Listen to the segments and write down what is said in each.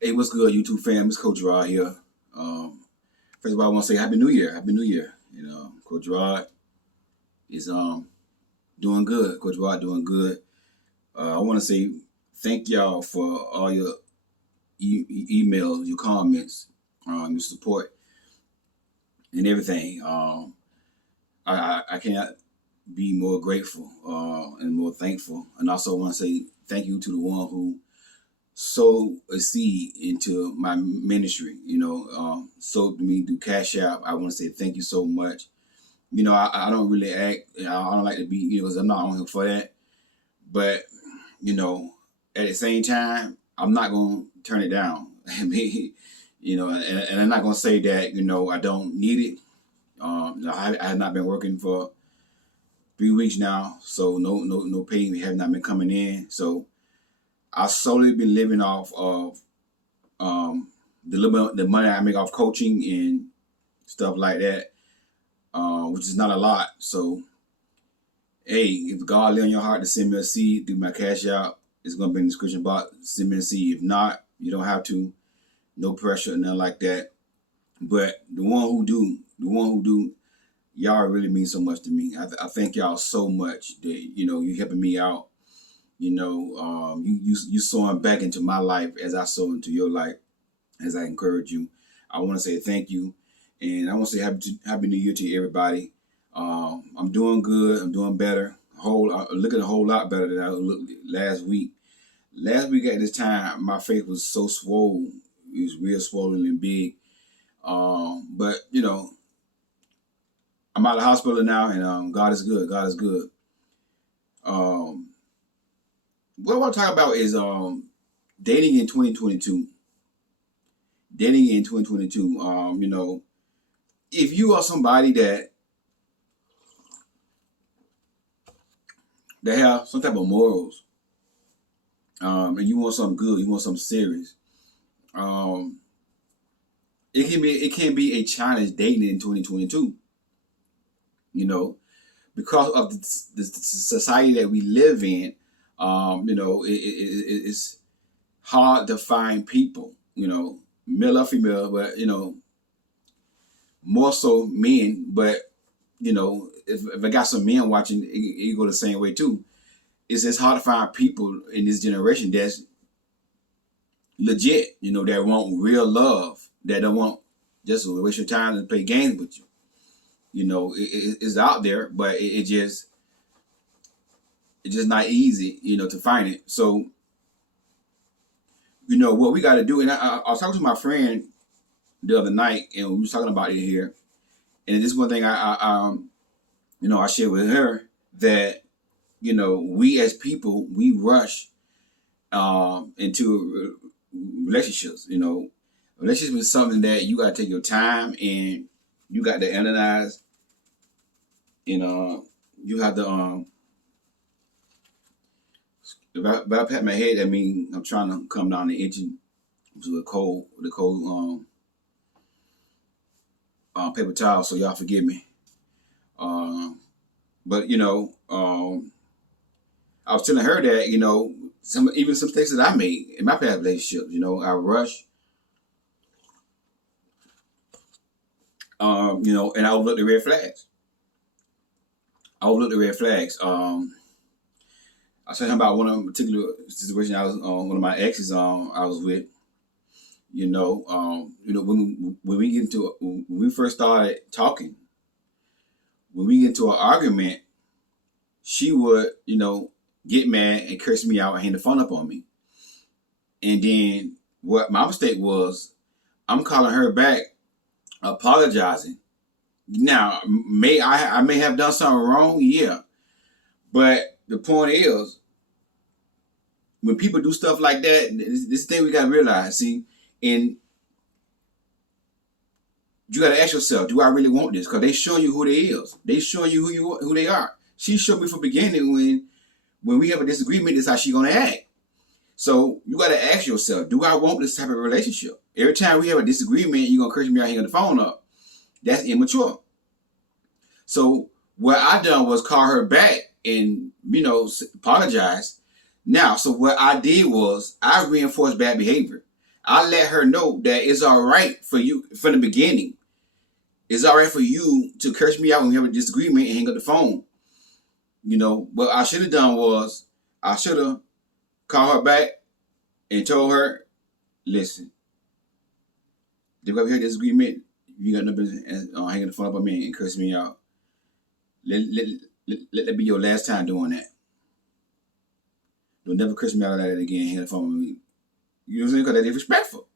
Hey, what's good, YouTube fam? It's Coach Rod here. First of all, I want to say Happy New Year. Happy New Year. Coach Rod is doing good. Coach Rod doing good. I want to say thank y'all for all your emails, your comments, your support, and everything. I cannot be more grateful and more thankful. And also, I want to say thank you to the one who sow a seed into my ministry, sowed me through Cash App. I want to say thank you so much. I don't really act, I don't like to be, because I'm not on here for that. But, at the same time, I'm not going to turn it down. And I'm not going to say that, I don't need it. I have not been working for 3 weeks now, so no payment have not been coming in. So I've solely been living off of the money I make off coaching and stuff like that, which is not a lot. So, hey, if God lay on your heart to send me a seed through my Cash App, it's going to be in the description box. Send me a seed. If not, you don't have to. No pressure, nothing like that. But the one who do, y'all really mean so much to me. I thank y'all so much that, you helping me out. You sowing back into my life as I sow into your life, as I encourage you. I want to say thank you, and I want to say happy New Year to everybody. I'm doing good. I'm doing better. Looking a whole lot better than I looked last week. Last week at this time, my face was so swollen. It was real swollen and big. But I'm out of the hospital now, and God is good. God is good. What I want to talk about is dating in 2022. Dating in 2022. If you are somebody that have some type of morals, and you want something good, you want something serious, it can be a challenge dating in 2022. Because of the society that we live in. It's hard to find people, male or female, but, more so men. But, if I got some men watching, it go the same way too. It's hard to find people in this generation that's legit, that want real love, that don't want just to waste your time and play games with you. It's out there, but it's just not easy, to find it. So, what we got to do, and I was talking to my friend the other night, and we was talking about it here. And this is one thing I shared with her, that, we as people, we rush into relationships. Relationship is something that you got to take your time, and you got to analyze. You have to if I pat my head, that means I'm trying to come down the engine to the cold paper towel. So y'all forgive me. But I was telling her that some mistakes that I made in my past relationships. I rush. And I overlooked the red flags. I was talking about one particular situation I was on, one of my exes I was with. When we first started talking, when we get into an argument, she would, get mad and curse me out and hang the phone up on me. And then what my mistake was, I'm calling her back, apologizing. Now, I may have done something wrong, yeah. But the point is, when people do stuff like that, this thing we gotta realize, see, and you gotta ask yourself, do I really want this? Because they showing you who they is. They showing you who they are. She showed me from the beginning when we have a disagreement, this is how she gonna act. So you gotta ask yourself, do I want this type of relationship? Every time we have a disagreement, you're gonna curse me out here on the phone up. That's immature. So what I done was call her back and, apologize. Now, so what I did was I reinforced bad behavior. I let her know that it's all right for you from the beginning. It's all right for you to curse me out when we have a disagreement and hang up the phone. What I should have done was I should have called her back and told her, listen, if we had a disagreement, you got no business hanging the phone up on me and cursing me out. Let that be your last time doing that. Don't never curse me out like that again. Hang the phone with me. You know what I'm saying? Because that's disrespectful.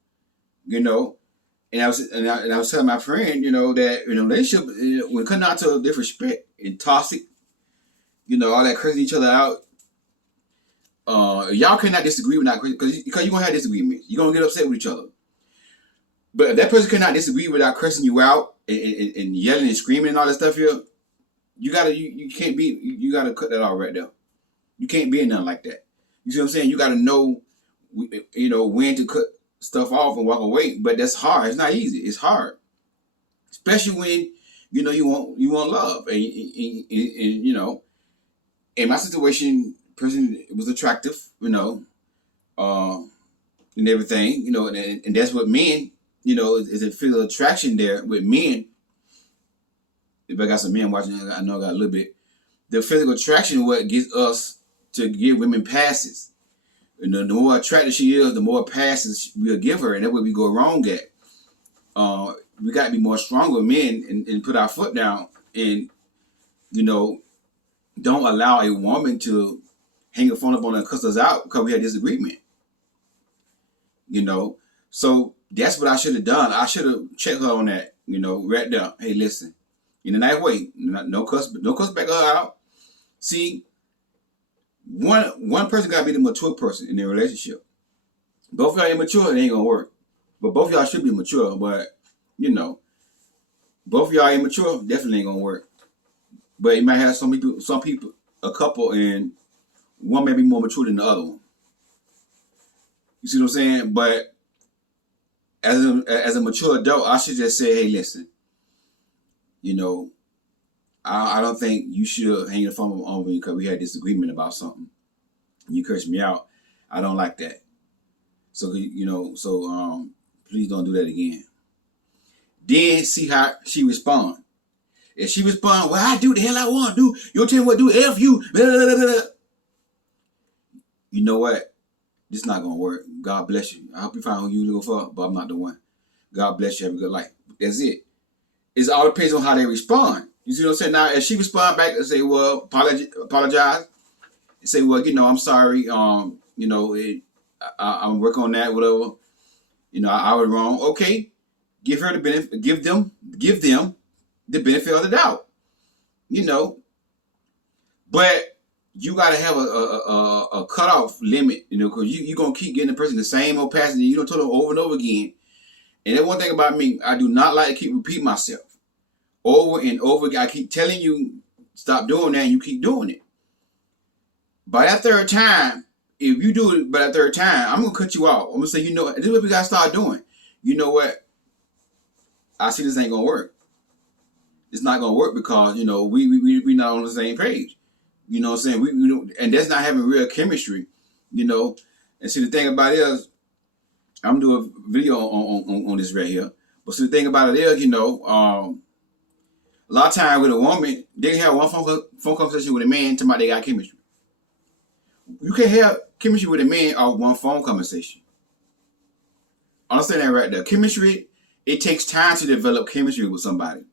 And I was telling my friend, that in a relationship, when it comes out to disrespect and toxic, all that cursing each other out, y'all cannot disagree without because you're gonna have disagreements. You're gonna get upset with each other. But if that person cannot disagree without cursing you out and yelling and screaming and all that stuff here, you gotta cut that off right there. You can't be in nothing like that. You see what I'm saying? You gotta know, when to cut stuff off and walk away. But that's hard. It's not easy. It's hard, especially when you want love and in my situation, person was attractive, and everything, and that's what men, is a physical attraction there with men. If I got some men watching, I know I got a little bit. The physical attraction is what gets us to give women passes. And the more attractive she is, the more passes we'll give her, and that's where we go wrong at. We got to be more stronger men and put our foot down and, don't allow a woman to hang a phone up on her and cuss us out because we had disagreement. So that's what I should have done. I should have checked her on that, right there. Hey, listen, in a nice way, no cuss back her out. See, one person got to be the mature person in their relationship. Both of y'all immature, it ain't gonna work. But both of y'all should be mature. But both of y'all immature, definitely ain't gonna work. But you might have some people, a couple, and one may be more mature than the other one. You see what I'm saying? But as a mature adult, I should just say, hey, listen, I don't think you should hang the phone on me because we had disagreement about something. You cursed me out. I don't like that. So please don't do that again. Then see how she respond. If she respond, well, I do the hell I want to do. You'll tell me what to do. F you. Blah, blah, blah, blah. You know what? This is not gonna work. God bless you. I hope you find who you looking for, but I'm not the one. God bless you. Have a good life. That's it. It all depends on how they respond. You see what I'm saying? Now, if she respond back and say, well, apologize, and say, well, I'm sorry. I'm working on that, whatever. I was wrong. Okay, give her the benefit. Give them the benefit of the doubt. But you gotta have a cutoff limit, because you're gonna keep getting the person the same old passage. You don't tell them over and over again. And then one thing about me, I do not like to keep repeating myself over and over again. I keep telling you stop doing that, and you keep doing it. By that third time, if you do it by that third time, I'm gonna cut you off. I'm gonna say, this is what we gotta start doing. You know what? I see this ain't gonna work. It's not gonna work because we not on the same page. You know what I'm saying? We don't, and that's not having real chemistry. And see, the thing about it is, I'm doing a video on this right here. But see, the thing about it is, a lot of times with a woman, they can have one phone conversation with a man talking about they got chemistry. You can have chemistry with a man off one phone conversation. Understand that right there. Chemistry, it takes time to develop chemistry with somebody.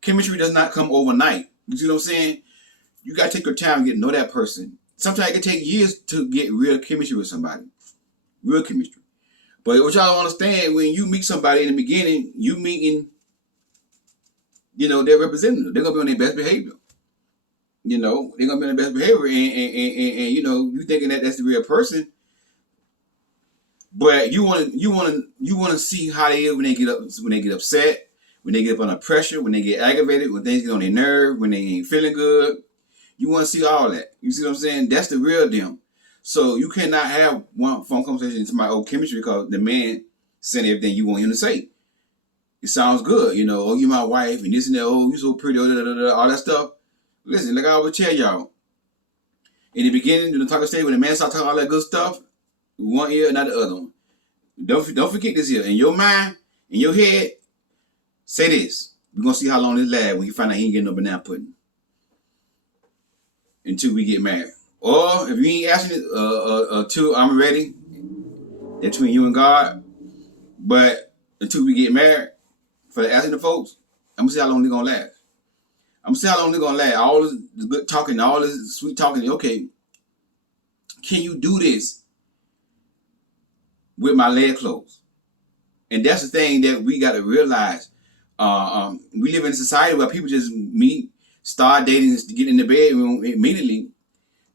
Chemistry does not come overnight. You see what I'm saying? You got to take your time to get to know that person. Sometimes it can take years to get real chemistry with somebody. Real chemistry. But what y'all don't understand, when you meet somebody in the beginning, you meeting, their representative. They're going to be on their best behavior. They're going to be on their best behavior. And you thinking that that's the real person. But you want to see how they is when they get upset, when they get up under pressure, when they get aggravated, when things get on their nerve, when they ain't feeling good. You want to see all that. You see what I'm saying? That's the real them. So you cannot have one phone conversation to my old chemistry because the man said everything you want him to say. It sounds good, oh, you my wife, and this and that, oh, you so pretty, all that stuff. Listen, like I always tell y'all, in the beginning, in the talking stage, when the man starts talking all that good stuff, one ear, not the other one. Don't forget this here. In your mind, in your head, say this. We're going to see how long this lasts when you find out he ain't getting no banana pudding until we get married. Or if you ain't asking until I'm ready, that's between you and God. But until we get married, for asking the folks, I'm going to see how long they're going to last. I'm going to see how long they're going to last. All this good talking, all this sweet talking. Okay, can you do this with my leg closed? And that's the thing that we got to realize. We live in a society where people just meet, start dating, and get in the bedroom immediately.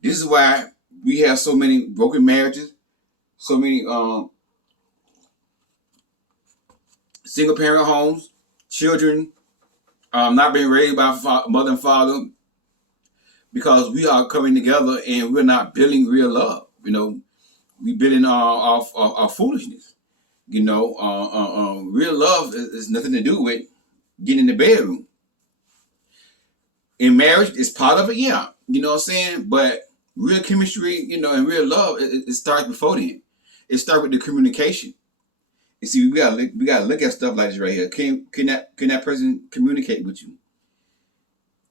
This is why we have so many broken marriages, so many single parent homes, children not being raised by mother and father, because we are coming together and we're not building real love. You know, we building our foolishness. You know, real love is nothing to do with getting in the bedroom. In marriage, it's part of it, yeah. You know what I'm saying? But real chemistry, you know, and real love, it starts before then. It starts with the communication. You see, we gotta look at stuff like this right here. Can that person communicate with you?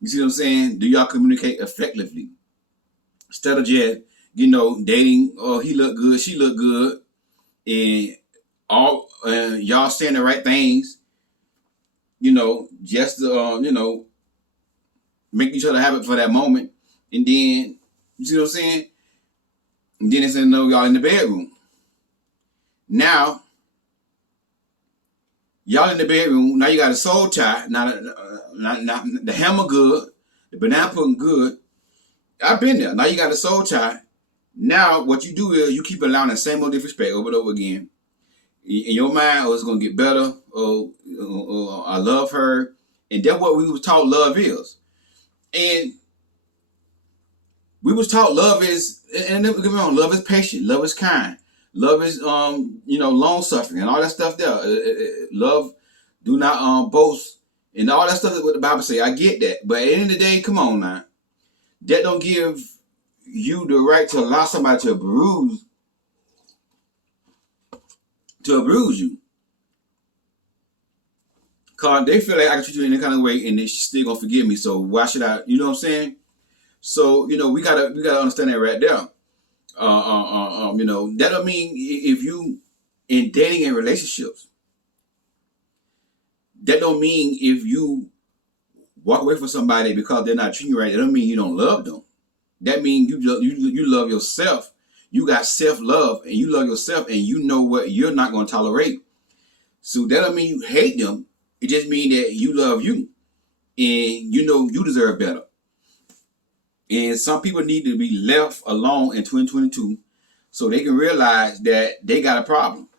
You see what I'm saying? Do y'all communicate effectively? Instead of just, you know, dating, oh, he look good, she look good, and all y'all saying the right things, you know, just to, you know, make each other happy for that moment. And then, you see what I'm saying? And then they say, no, y'all in the bedroom. Now, y'all in the bedroom, now you got a soul tie. Now, the hammer good, the banana pudding good. I've been there. Now you got a soul tie. Now, what you do is you keep allowing the same old disrespect over and over again. In your mind, oh, it's going to get better. Oh, I love her. And that's what we was taught love is. And we was taught love is, and don't get me wrong, love is patient, love is kind, love is you know, long suffering and all that stuff there. Love do not boast and all that stuff that what the Bible say. I get that, but at the end of the day, come on now, that don't give you the right to allow somebody to abuse you. Cause they feel like I can treat you in any kind of way and they still gonna forgive me. So why should I? You know what I'm saying? So, you know, we gotta understand that right there. You know, that don't mean if you in dating and relationships. That don't mean if you walk away from somebody because they're not treating you right. That don't mean you don't love them. That means you love yourself. You got self-love and you love yourself and you know what you're not going to tolerate. So that don't mean you hate them. It just means that you love you and you know you deserve better. And some people need to be left alone in 2022 so they can realize that they got a problem.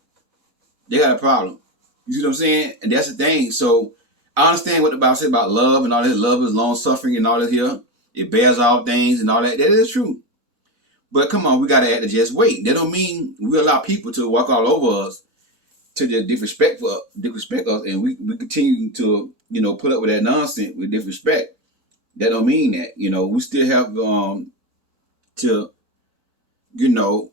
They got a problem. You see what I'm saying? And that's the thing. So I understand what the Bible says about love and all that. Love is long suffering and all that here. It bears all things and all that. That is true. But come on, we got to have to just wait. That don't mean we allow people to walk all over us to just disrespect us, and we continue to, you know, put up with that nonsense with disrespect. That don't mean that, you know, we still have to, you know,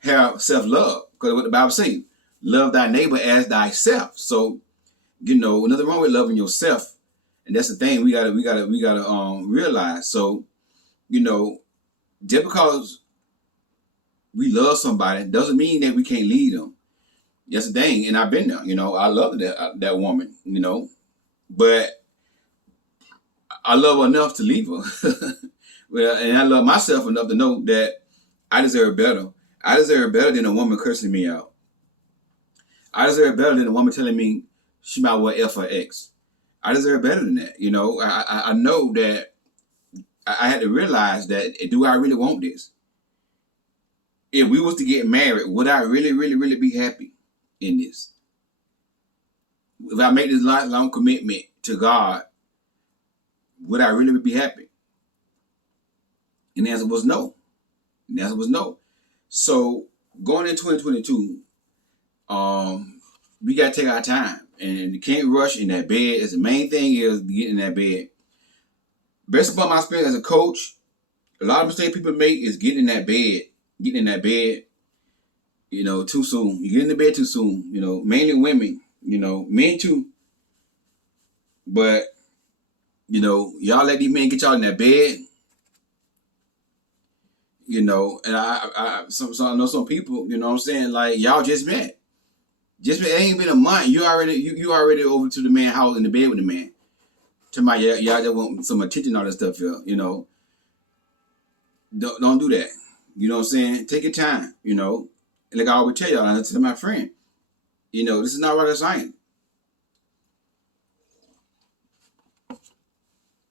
have self-love. Because what the Bible says, love thy neighbor as thyself. So, you know, nothing wrong with loving yourself. And that's the thing we gotta realize. So, you know, just because we love somebody doesn't mean that we can't lead them. That's the thing. And I've been there, you know, I love that woman, you know, but I love her enough to leave her. Well, and I love myself enough to know that I deserve better. I deserve better than a woman cursing me out. I deserve better than a woman telling me she might well F or X. I deserve better than that. You know, I know that I had to realize that, do I really want this? If we was to get married, would I really, really, really be happy in this? If I make this lifelong commitment to God, would I really be happy? And the answer was no. And the answer was no. So going into 2022, we got to take our time. And you can't rush in that bed. As the main thing is getting in that bed. Based upon my experience as a coach, a lot of mistakes people make is getting in that bed getting in that bed, too soon. You get in the bed too soon, mainly women, men too. But, y'all let these men get y'all in that bed, and I know some people, you know what I'm saying, like, y'all just met. It ain't been a month. You already over to the man house in the bed with the man. To my y'all just want some attention, all that stuff here, Don't do that. You know what I'm saying? Take your time, Like I always tell y'all, I tell my friend, this is not rocket science.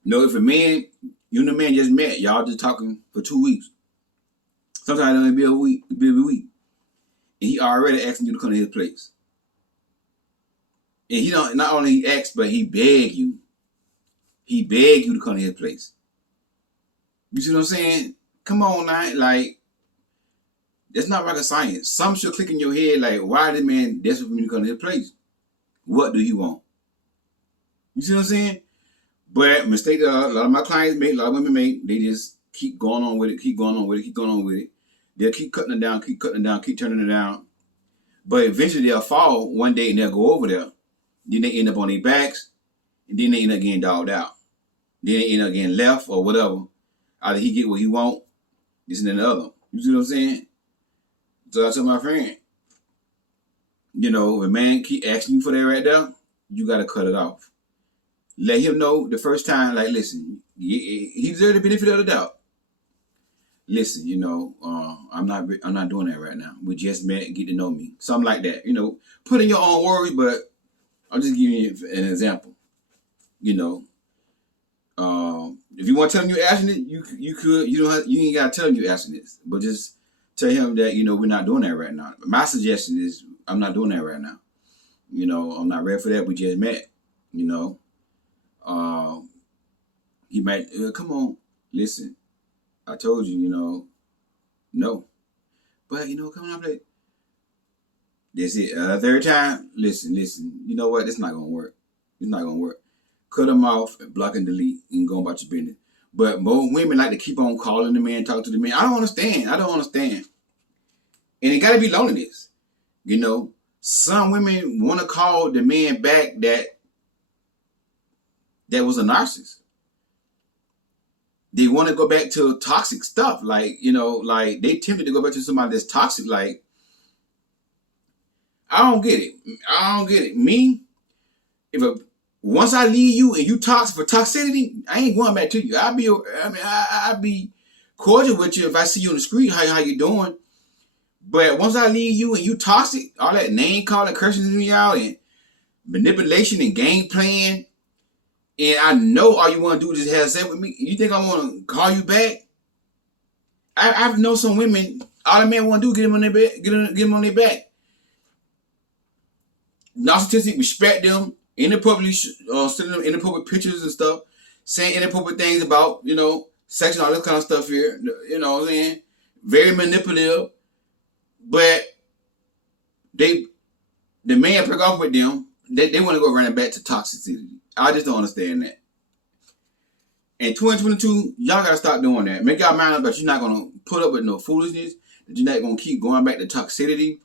If a man, you and the man just met, y'all just talking for 2 weeks. Sometimes it may be a week, and he already asking you to come to his place. And he don't not only ask, but he beg you. He beg you to come to his place. You see what I'm saying? Come on now, like, that's not rocket science. Some should click in your head, like, why this man desperate for me to come to his place? What do he want? You see what I'm saying? But mistake that a lot of my clients make, a lot of women make, they just keep going on with it. They'll keep cutting it down, keep turning it down. But eventually they'll fall one day and they'll go over there. Then they end up on their backs, and then they end up getting dogged out. Then they end up getting left or whatever. Either he get what he want, this and then the other. You see what I'm saying? So I tell my friend, if a man keep asking you for that right there, you got to cut it off. Let him know the first time, like, listen, he deserves the benefit of the doubt. Listen, I'm not doing that right now. We just met and get to know me. Something like that. Put in your own words, but I'm just giving you an example. If you want to tell him you're asking it, you could. You ain't got to tell him you're asking this, but just tell him that we're not doing that right now. My suggestion is I'm not doing that right now. I'm not ready for that. We just met. He might come on. Listen, I told you. No, but come on, play. That's it. Third time. Listen. You know what? It's not gonna work. It's not gonna work. Cut them off, block and delete, and go about your business. But more women like to keep on calling the man, talking to the man. I don't understand. And it got to be loneliness. Some women want to call the man back that was a narcissist. They want to go back to toxic stuff. Like, like they tempted to go back to somebody that's toxic. Like, I don't get it. Me, once I leave you and you toxic for toxicity, I ain't going back to you. I'll be cordial with you if I see you on the street. How you doing? But once I leave you and you toxic, all that name calling, cursing me out, and manipulation and game playing, and I know all you want to do is just have sex with me. You think I want to call you back? I know some women. All the men want to do is get them on their bed, get them on their back. Narcissistic, respect them. Inappropriately sending them inappropriate pictures and stuff, saying inappropriate things about, sex and all this kind of stuff here. You know what I'm saying? Very manipulative. But the man pick off with them, they want to go running back to toxicity. I just don't understand that. In 2022, y'all got to stop doing that. Make y'all mind up that you're not going to put up with no foolishness, that you're not going to keep going back to toxicity.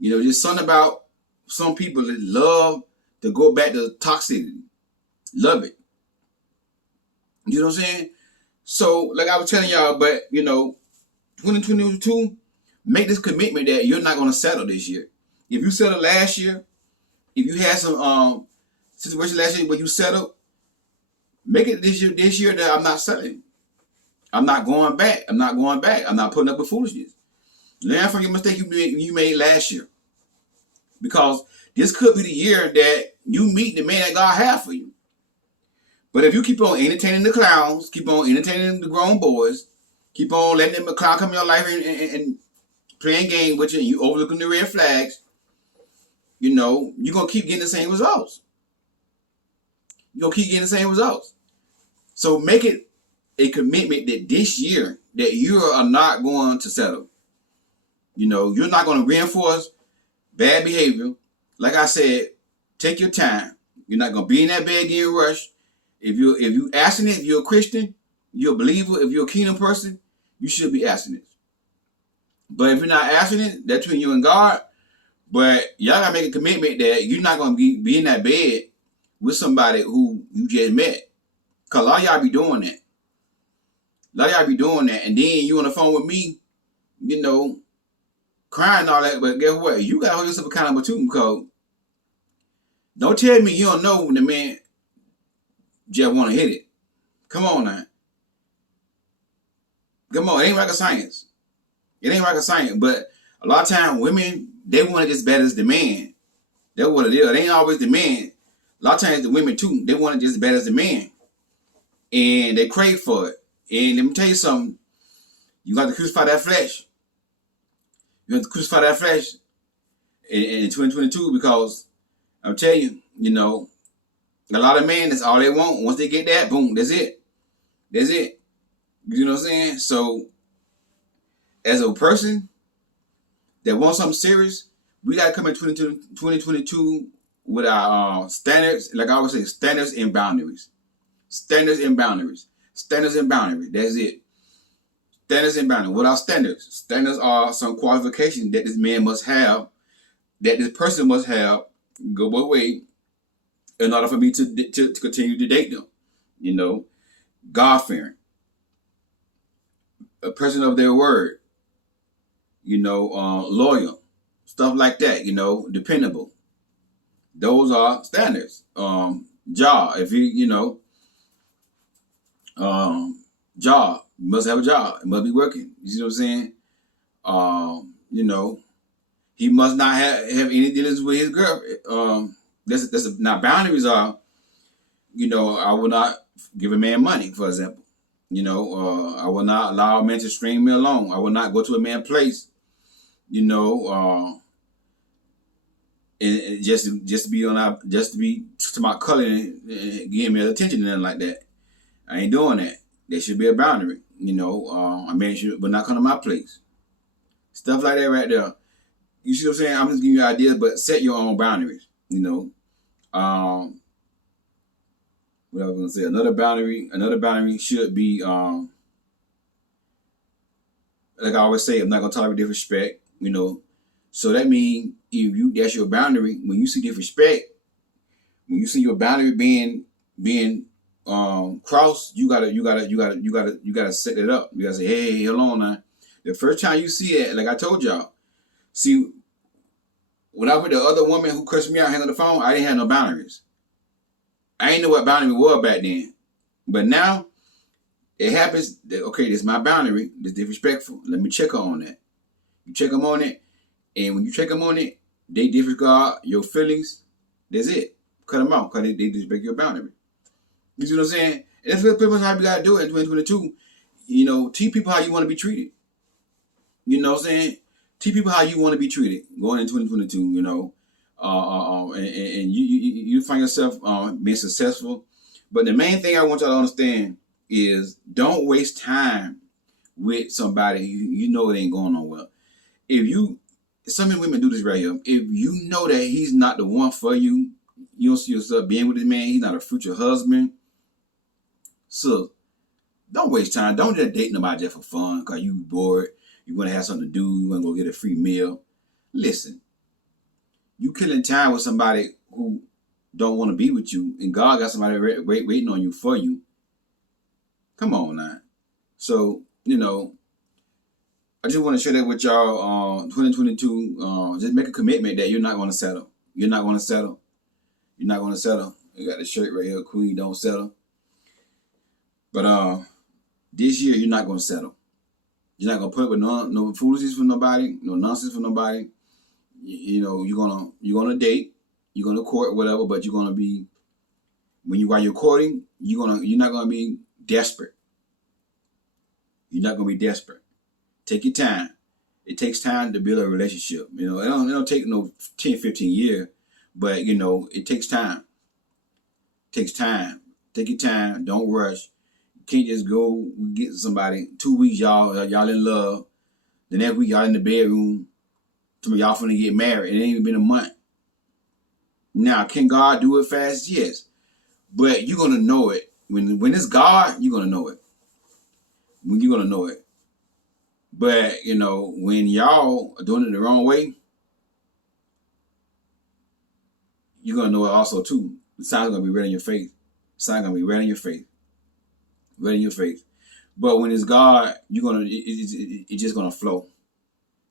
Just something about some people that love to go back to toxicity. Love it. You know what I'm saying? So, like I was telling y'all, but, 2022, make this commitment that you're not going to settle this year. If you settled last year, if you had some situation last year where you settled, make it this year that I'm not settling. I'm not going back. I'm not putting up with foolishness. Learn from your mistake you made last year. Because this could be the year that you meet the man that God has for you. But if you keep on entertaining the clowns, keep on entertaining the grown boys, keep on letting them clown come in your life and playing game with you, and you overlooking the red flags, you're going to keep getting the same results. So make it a commitment that this year that you are not going to settle. You're not going to reinforce bad behavior. Like I said, take your time. You're not gonna be in that bed getting rushed. If you asking it, if you're a Christian, you're a believer, if you're a kingdom person, you should be asking it. But if you're not asking it, that's between you and God. But y'all gotta make a commitment that you're not gonna be in that bed with somebody who you just met. Cause a lot of y'all be doing that. A lot of y'all be doing that, and then you on the phone with me, crying and all that. But guess what? You gotta hold yourself accountable too, because don't tell me you don't know when the man just want to hit it. Come on now. Come on, it ain't rocket science. It ain't rocket science. But a lot of times women, they want it as bad as the man. That's what it is. It ain't always the man. A lot of times the women too, they want it just as bad as the man. And they crave for it. And let me tell you something. You got to crucify that flesh. You have to crucify that flesh in 2022, because I'm telling you, a lot of men, that's all they want. Once they get that, boom, that's it. That's it. You know what I'm saying? So, as a person that wants something serious, we got to come in 2022 with our standards. Like I always say, standards and boundaries. Standards and boundaries. Standards and boundaries. That's it. Standards and boundaries. What are standards? Standards are some qualifications that this man must have, that this person must have, go both ways, in order for me to continue to date them. God-fearing. A person of their word. Loyal. Stuff like that, dependable. Those are standards. Job. If job. You must have a job. It must be working. You see what I'm saying? He must not have any dealings with his girl. Now boundaries are, I will not give a man money, for example. I will not allow a man to string me along. I will not go to a man's place, and just to be to my color and give me attention and nothing like that. I ain't doing that. There should be a boundary. A man should, but not come to my place. Stuff like that right there. You see what I'm saying? I'm just giving you ideas, but set your own boundaries. What I was gonna say, another boundary should be, like I always say, I'm not gonna tolerate disrespect. So that means that's your boundary. When you see disrespect, when you see your boundary being crossed, you gotta set it up. You gotta say, hey, hold on now. The first time you see it, like I told y'all, see, when I was with the other woman who cursed me out, hang on the phone, I didn't have no boundaries. I ain't know what boundary was back then. But now, it happens that, okay, this is my boundary. This is disrespectful. Let me check on that. You check them on it. And when you check them on it, they disregard your feelings. That's it. Cut them out because they disrespect your boundary. You see what I'm saying? And that's pretty much how we got to do it in 2022. Teach people how you want to be treated. You know what I'm saying? Teach people how you want to be treated going in 2022, and you find yourself being successful. But the main thing I want y'all to understand is don't waste time with somebody you know it ain't going on well. Some women do this right here. If you know that he's not the one for you, you don't see yourself being with this man, he's not a future husband. So don't waste time. Don't just date nobody just for fun because you bored. You want to have something to do. You want to go get a free meal. Listen, you killing time with somebody who don't want to be with you, and God got somebody waiting on you for you. Come on now. So, I just want to share that with y'all. 2022, just make a commitment that you're not going to settle. You're not going to settle. You're not going to settle. You got the shirt right here, Queen Don't Settle. But this year, you're not going to settle. You're not gonna put up with no foolishness from nobody, no nonsense from nobody. You're gonna date, you're gonna court, whatever. But you're gonna be, while you're courting, you're not gonna be desperate. You're not gonna be desperate. Take your time. It takes time to build a relationship. It don't take no 10, 15 years, but it takes time. It takes time. Take your time. Don't rush. Can't just go get somebody 2 weeks, y'all in love. The next week y'all in the bedroom. Y'all finna get married. It ain't even been a month. Now, can God do it fast? Yes. But you're gonna know it. When it's God, you're gonna know it. When you're gonna know it. But you know, when y'all are doing it the wrong way, you're gonna know it also too. The sign's gonna be red in your face. The sign's gonna be red in your face. Red in your face. But when it's God, you're gonna it's just gonna flow.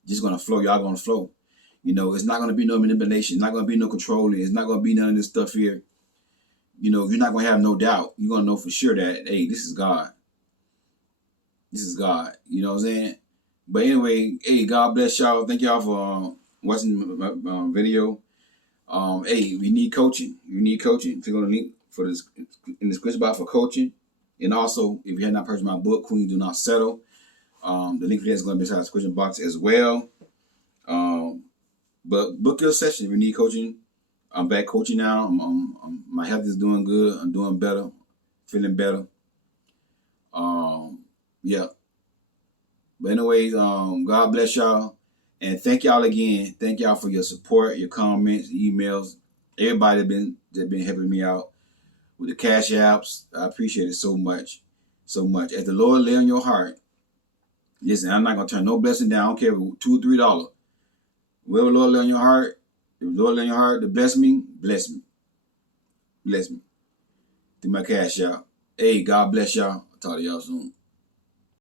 Just gonna flow. Y'all gonna flow. You know, it's not gonna be no manipulation. It's not gonna be no controlling. It's not gonna be none of this stuff here. You know, you're not gonna have no doubt. You're gonna know for sure that hey, this is God. This is God. You know what I'm saying? But anyway, hey, God bless y'all. Thank y'all for watching my video. Hey, we need coaching. You need coaching. Click on the link for this in the description box for coaching. And also, if you have not purchased my book, Queens Do Not Settle, the link for that is going to be inside the description box as well. But book your session if you need coaching. I'm back coaching now. My health is doing good. I'm doing better, feeling better. Yeah. But anyways, God bless y'all. And thank y'all again. Thank y'all for your support, your comments, emails. Everybody that been helping me out with the cash apps. I appreciate it so much. So much. As the Lord lay on your heart, listen, I'm not going to turn no blessing down. I don't care if it's $2 or $3. Whatever the Lord lay on your heart, if the Lord lay on your heart to bless me, bless me. Bless me. Through my cash app. Hey, God bless y'all. I'll talk to y'all soon.